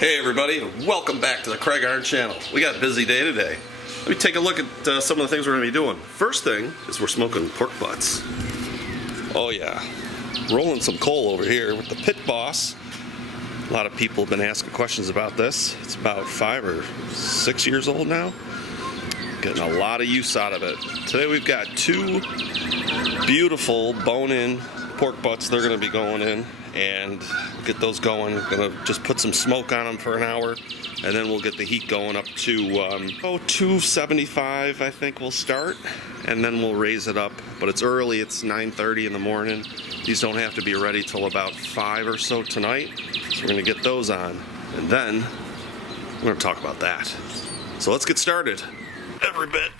Hey everybody, and welcome back to the Craig Arn channel. We got a busy day today. Let me take a look at some of the things we're going to be doing. First thing is we're smoking pork butts. Oh yeah, rolling some coal over here with the Pit Boss. A lot of people have been asking questions about this. It's about 5 or 6 years old now. Getting a lot of use out of it. Today we've got 2 beautiful bone-in pork butts. They're going to be going in and get those going. Gonna just put some smoke on them for an hour, and then we'll get the heat going up to 275. I think we'll start, and then we'll raise it up. But it's early. It's 9:30 in the morning. These don't have to be ready till about 5 or so tonight. So we're gonna get those on, and then we're gonna talk about that. So let's get started. Every bit.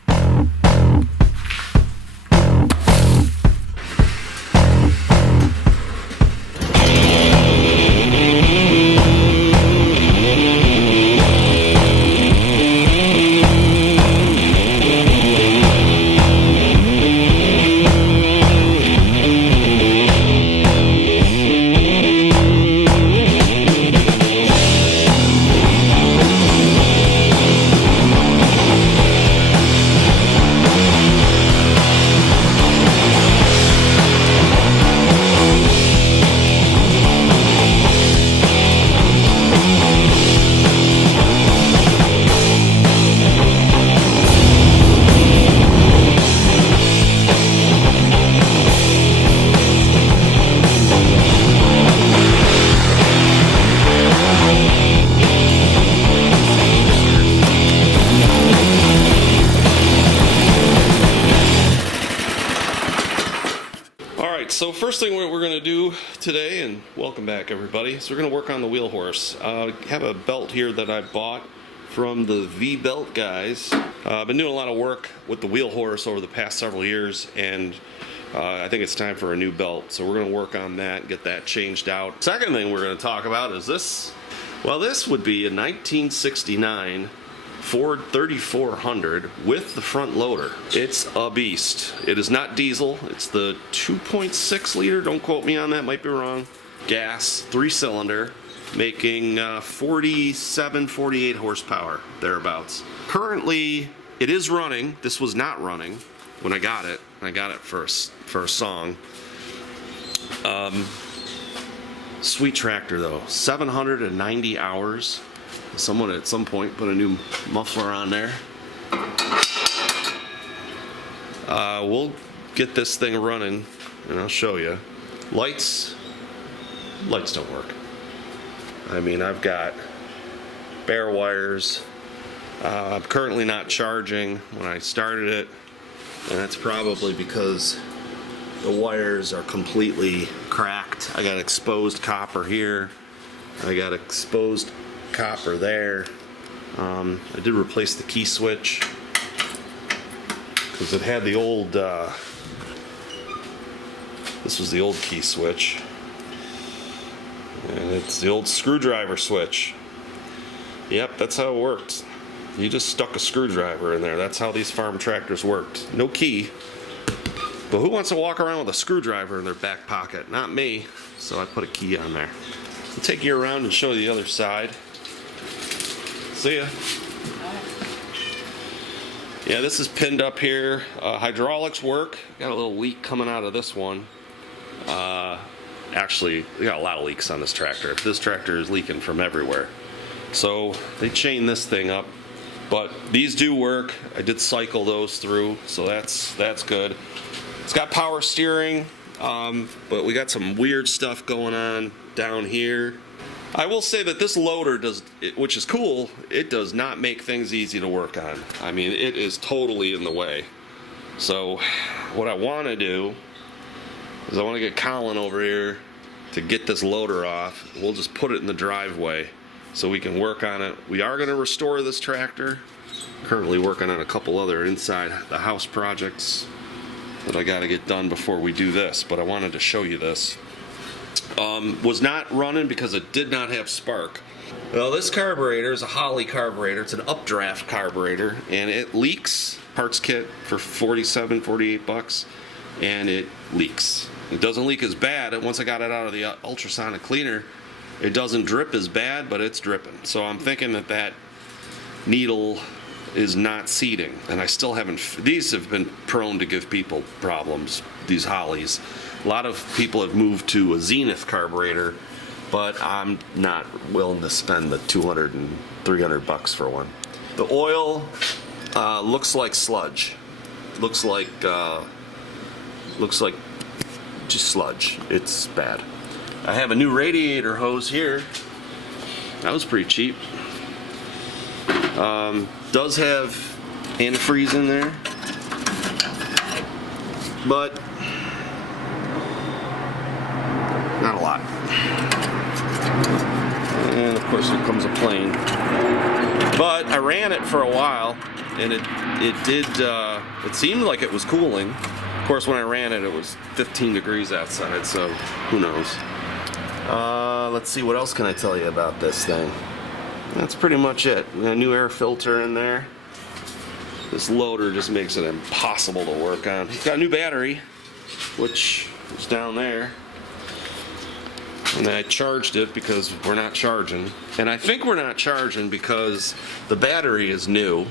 So first thing we're going to do today, and welcome back everybody, so we're going to work on the wheel horse. I have a belt here that I bought from the V-Belt guys. I've been doing a lot of work with the wheel horse over the past several years, and I think it's time for a new belt. So we're going to work on that, get that changed out. Second thing we're going to talk about is this. Well, this would be a 1969 Ford 3400 with the front loader. It's a beast. It is not diesel. It's the 2.6 liter. Don't quote me on that. Might be wrong. Gas, 3-cylinder, making 47, 48 horsepower, thereabouts. Currently, it is running. This was not running when I got it. I got it for a song. Sweet tractor though. 790 hours. Someone at some point put a new muffler on there. We'll get this thing running, and I'll show you. Lights don't work. I mean, I've got bare wires. I'm currently not charging when I started it, and that's probably because the wires are completely cracked. I got exposed copper here. I got exposed copper there. I did replace the key switch because it had the old this was the old key switch, and it's the old screwdriver switch. Yep, that's how it worked. You just stuck a screwdriver in there. That's how these farm tractors worked. No key. But who wants to walk around with a screwdriver in their back pocket? Not me. So I put a key on there. I'll take you around and show you the other side. See ya. Yeah, this is pinned up here. Hydraulics work. Got a little leak coming out of this one. Actually, we got a lot of leaks on this tractor. This tractor is leaking from everywhere. So they chain this thing up. But these do work. I did cycle those through, so that's good. It's got power steering, but we got some weird stuff going on down here. I will say that this loader does, which is cool, it does not make things easy to work on. I mean, it is totally in the way. So what I want to do is I want to get Colin over here to get this loader off. We'll just put it in the driveway so we can work on it. We are going to restore this tractor. Currently working on a couple other inside the house projects that I got to get done before we do this, but I wanted to show you this. Was not running because it did not have spark. Well, this carburetor is a Holley carburetor. It's an updraft carburetor, and it leaks. Parts kit for 47, 48 bucks, and it leaks. It doesn't leak as bad. Once I got it out of the ultrasonic cleaner, It doesn't drip as bad, but it's dripping. So I'm thinking that that needle is not seating, and I still haven't. These have been prone to give people problems, these Holleys. A lot of people have moved to a Zenith carburetor, but I'm not willing to spend the 200 and 300 bucks for one. The oil looks like sludge. Looks like just sludge. It's bad. I have a new radiator hose here. That was pretty cheap. Does have antifreeze in there, but not a lot. And of course here comes a plane. But I ran it for a while, and it seemed like it was cooling. Of course, when I ran it, it was 15 degrees outside, so who knows. Let's see, what else can I tell you about this thing? That's pretty much it. A new air filter in there. This loader just makes it impossible to work on. It's got a new battery, which is down there. And I charged it because we're not charging. And I think we're not charging because the battery is new.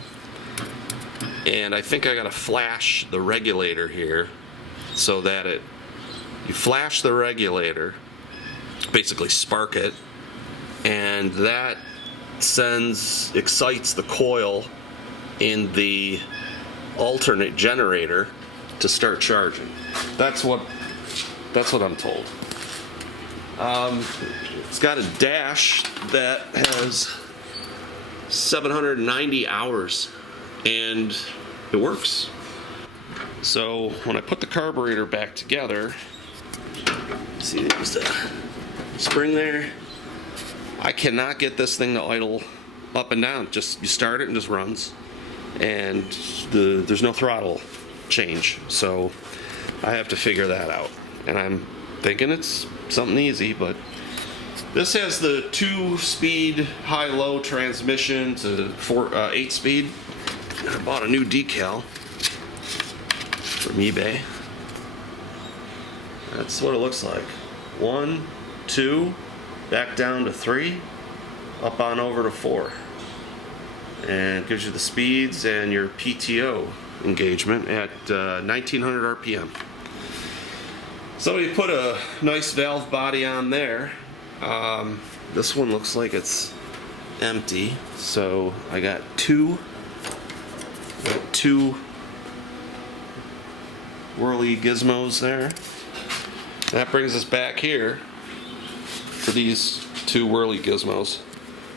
And I think I gotta flash the regulator here so that you flash the regulator, basically spark it, and that excites the coil in the alternate generator to start charging. That's what I'm told. It's got a dash that has 790 hours, and it works. So when I put the carburetor back together, see, there's the spring there. I cannot get this thing to idle up and down. Just you start it and just runs, and there's no throttle change. So I have to figure that out, and I'm thinking it's something easy. But this has the 2-speed high-low transmission to 8-speed. I bought a new decal from eBay. That's what it looks like. 1, 2, back down to 3, up on over to 4. And it gives you the speeds and your PTO engagement at 1900 RPM. Somebody put a nice valve body on there. This one looks like it's empty, so I got two whirly gizmos there. That brings us back here to these 2 whirly gizmos.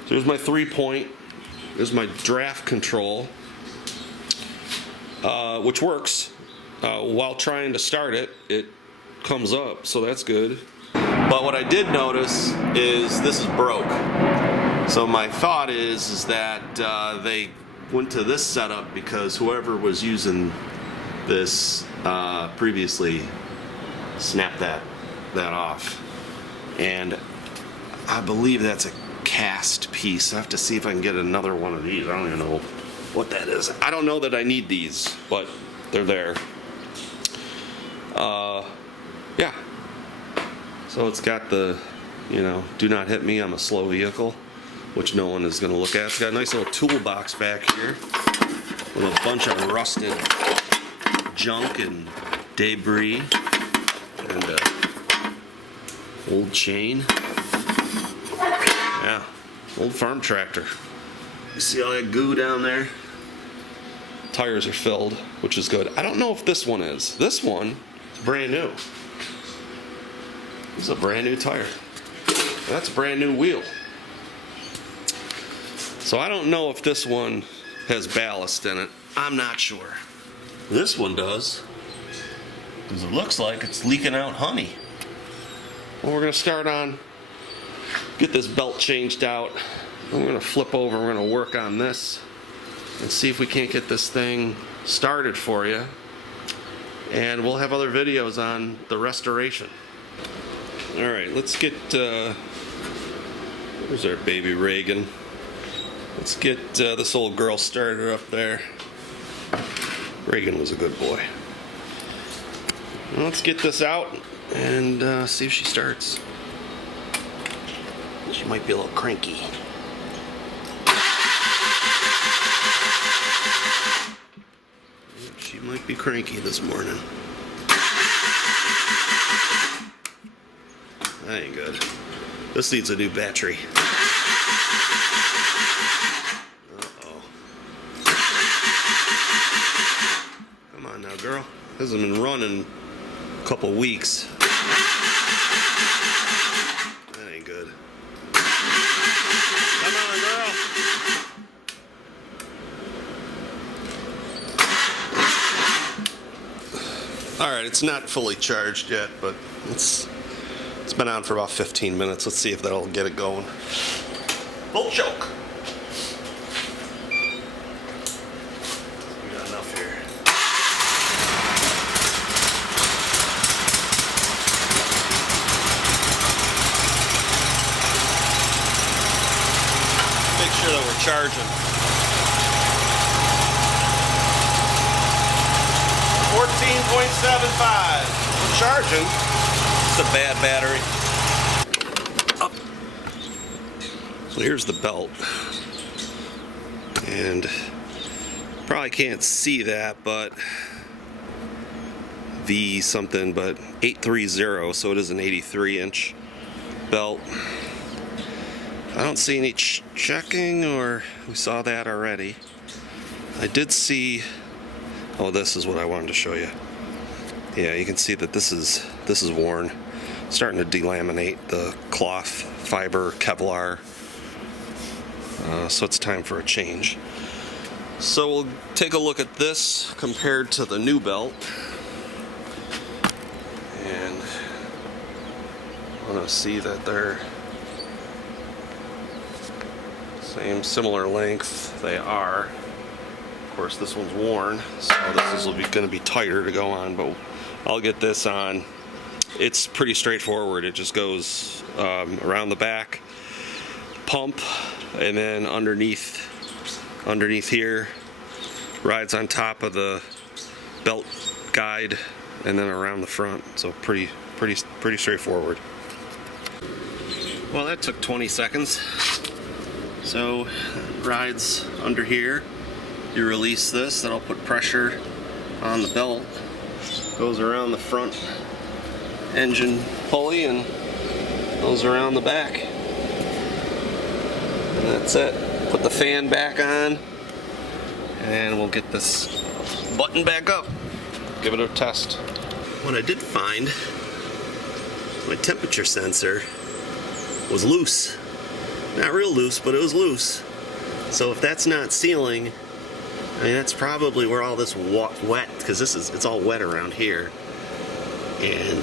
So here's my 3-point. There's my draft control, which works. While trying to start it, it comes up, so that's good. But what I did notice is this is broke. So my thought is that they went to this setup because whoever was using this previously snapped that off. And I believe that's a cast piece. I have to see if I can get another one of these. I don't even know what that is. I don't know that I need these, but they're there. Yeah. So it's got the, do not hit me, I'm a slow vehicle, which no one is going to look at. It's got a nice little toolbox back here with a bunch of rusted junk and debris and old chain. Yeah, old farm tractor. You see all that goo down there? Tires are filled, which is good. I don't know if this one is. This one is brand new. This is a brand new tire. That's a brand new wheel. So I don't know if this one has ballast in it. I'm not sure. This one does, because it looks like it's leaking out honey. Well, we're going to start on, get this belt changed out. We're going to flip over, we're going to work on this and see if we can't get this thing started for you. And we'll have other videos on the restoration. Alright, let's get, where's our baby Reagan? Let's get this old girl started up there. Reagan was a good boy. Let's get this out and see if she starts. She might be a little cranky. She might be cranky this morning. That ain't good. This needs a new battery. Uh-oh. Come on now, girl. Hasn't been running a couple weeks. That ain't good. Come on, girl. Alright, it's not fully charged yet, but it's been on for about 15 minutes. Let's see if that'll get it going. Full choke. We got enough here. Make sure that we're charging. 14.75. We're charging. It's a bad battery. Up. So here's the belt. And probably can't see that, but V something, but 830, so it is an 83-inch belt. I don't see any checking, or we saw that already. I did see, oh, this is what I wanted to show you. Yeah, you can see that this is worn. Starting to delaminate the cloth, fiber, Kevlar. So it's time for a change. So we'll take a look at this compared to the new belt. And I want to see that they're similar length. They are. Of course, this one's worn, so this is going to be tighter to go on, but I'll get this on. It's pretty straightforward. It just goes around the back, pump, and then underneath here, rides on top of the belt guide, and then around the front. So pretty straightforward. Well, that took 20 seconds. So it rides under here. You release this, that'll put pressure on the belt. Goes around the front engine pulley and goes around the back. And that's it. Put the fan back on, and we'll get this button back up. Give it a test. What I did find, my temperature sensor was loose. Not real loose, but it was loose. So if that's not sealing, I mean, that's probably where all this wet, because it's all wet around here. And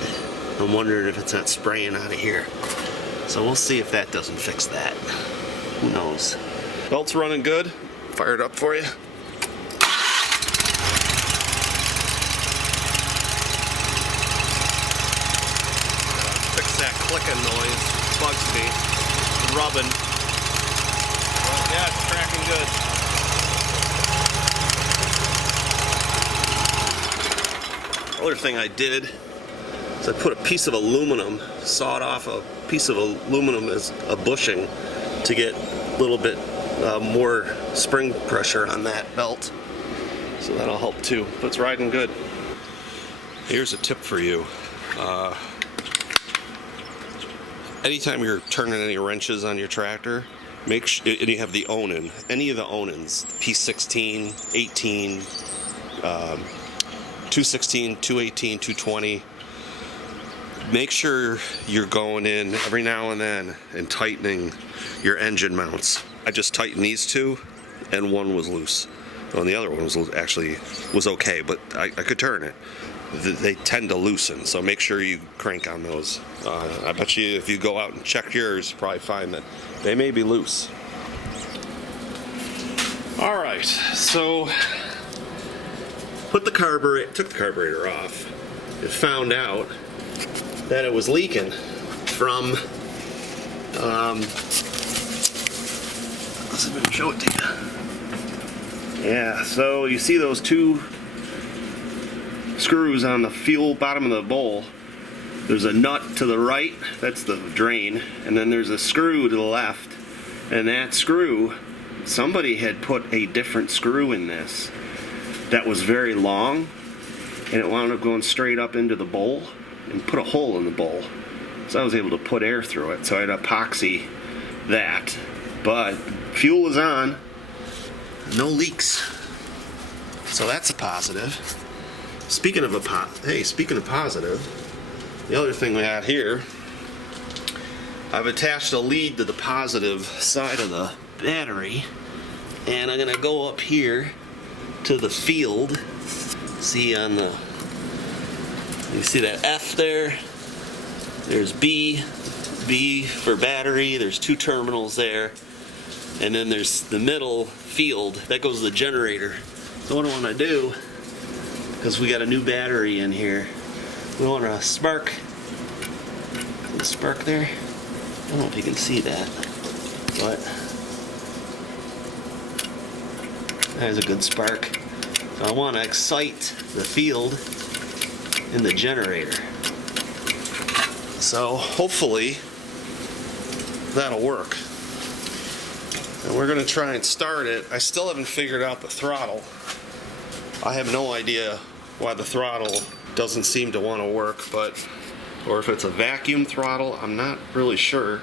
I'm wondering if it's not spraying out of here. So we'll see if that doesn't fix that. Who knows? Belt's running good. Fire it up for you. Fix that clicking noise. Bugs me. Rubbing. Yeah, it's tracking good. Other thing I did is I put a piece of aluminum, sawed off a piece of aluminum as a bushing to get a little bit more spring pressure on that belt. So that'll help too. But it's riding good. Here's a tip for you. Anytime you're turning any wrenches on your tractor, make sure, and you have the Onan, any of the Onans, P16, 18, 216, 218, 220, make sure you're going in every now and then and tightening your engine mounts. I just tightened these two, and one was loose. Well, and the other one was actually okay, but I could turn it. They tend to loosen, so make sure you crank on those. I bet you if you go out and check yours, you'll probably find that they may be loose. All right, so took the carburetor off. It found out that it was leaking from. Let's see if I can show it to you. Yeah, so you see those two screws on the fuel bottom of the bowl. There's a nut to the right, that's the drain, and then there's a screw to the left, and that screw, somebody had put a different screw in this that was very long, and it wound up going straight up into the bowl and put a hole in the bowl. So I was able to put air through it, so I had to epoxy that. But fuel is on, no leaks, so that's a positive. Speaking of positive, the other thing we had here, I've attached a lead to the positive side of the battery, and I'm gonna go up here to the field. See on the, you see that F there? There's B for battery, there's 2 terminals there, and then there's the middle field, that goes to the generator. So what I wanna do, because we got a new battery in here, we want to spark the spark there. I don't know if you can see that, but that is a good spark. So I want to excite the field in the generator. So hopefully that'll work. And we're going to try and start it. I still haven't figured out the throttle. I have no idea why the throttle doesn't seem to want to work, or if it's a vacuum throttle, I'm not really sure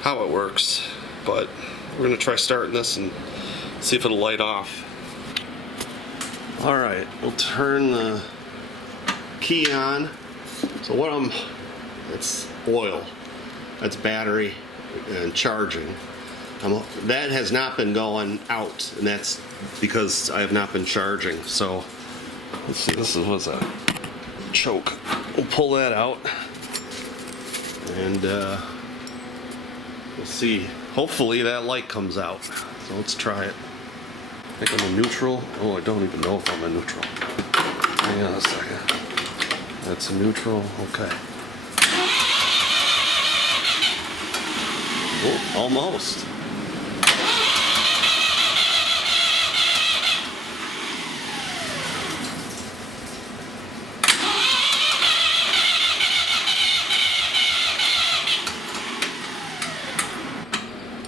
how it works, but we're going to try starting this and see if it'll light off. Alright, we'll turn the key on. So it's oil, that's battery and charging. That has not been going out, and that's because I have not been charging. So let's see, what's that? Choke. We'll pull that out, and we'll see. Hopefully that light comes out. So let's try it. I think I'm in neutral. Oh, I don't even know if I'm in neutral. Hang on a second. That's a neutral. Okay. Oh, almost.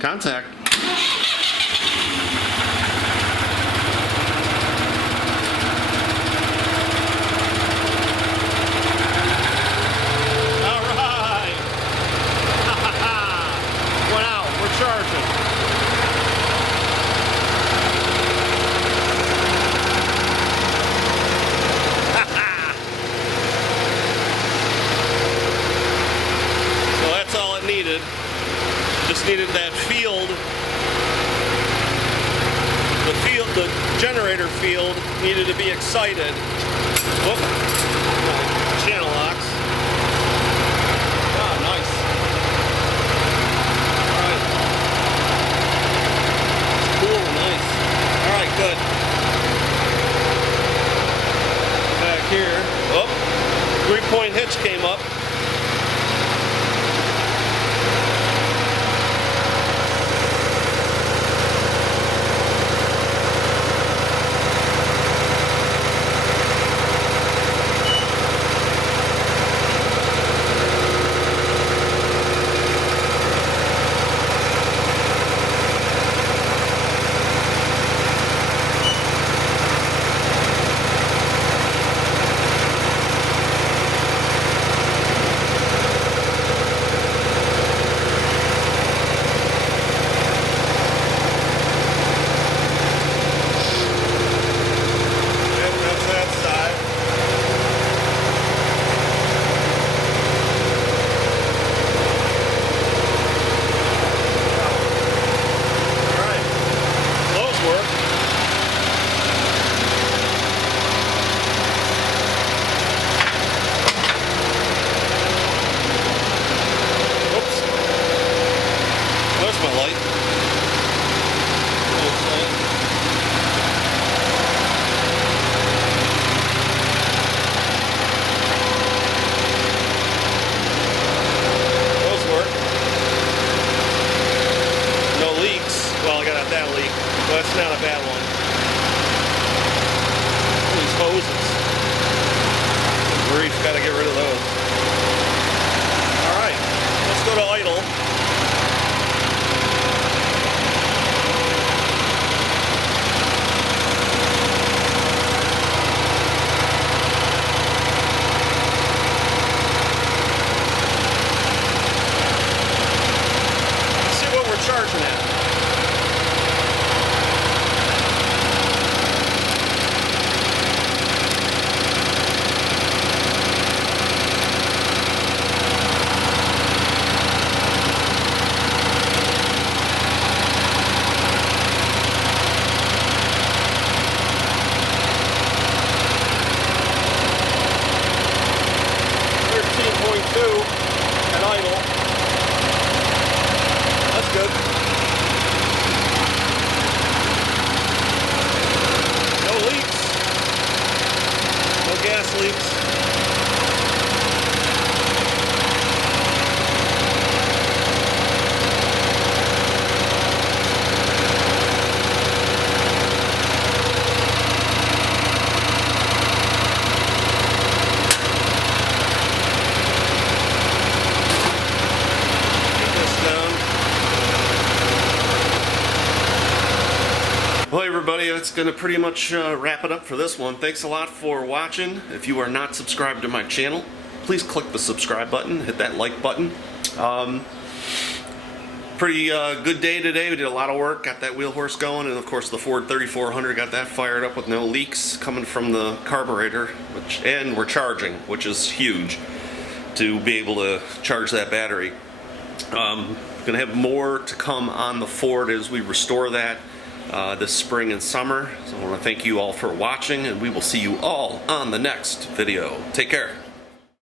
Contact. All right. Went out. We're charging. So that's all it needed. Just needed that field. The generator field needed to be excited. Whoop. Channel locks. Ah, nice. Alright. Cool, nice. Alright, good. Back here. Oh, 3-point hitch came up. That's not a bad one. These hoses. Grief, gotta get rid of those. everybody, that's going to pretty much wrap it up for this one. Thanks a lot for watching. If you are not subscribed to my channel, please click the subscribe button, hit that like button. Pretty good day today. We did a lot of work, got that wheel horse going, and of course the Ford 3400 got that fired up with no leaks coming from the carburetor, and we're charging, which is huge to be able to charge that battery. Gonna have more to come on the Ford as we restore that this spring and summer. So I want to thank you all for watching, and we will see you all on the next video. Take care.